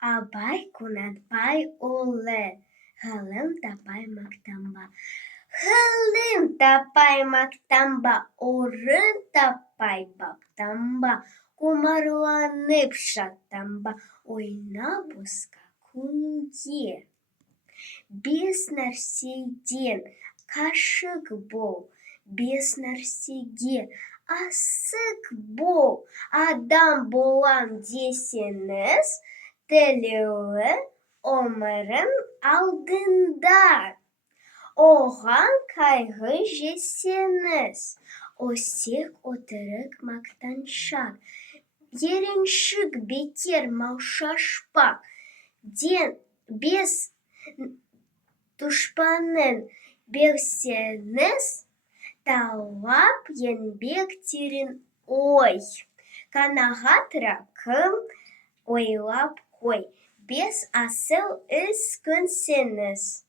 Абай Кунатбай улы, ғылым тапай мақтанба. Ғылым тапай мақтанба, орын тапай баптанба, құмарланып шаттанба, ойна босқа күнде. Бес нәрседен қашық бол, бес нәрсеге асық бол. Адам болам десеңіз, тілеулі өмірім алдында. Оған қайғы жесеңіз, өсек өтірік мақтаншақ. Еріншік бекер малшашпақ. Бес дұшпанын берсеңіз, талап еңбек терең ой. Қанағат рақым ойлап қой. Бес асыл іс көнсеңіз,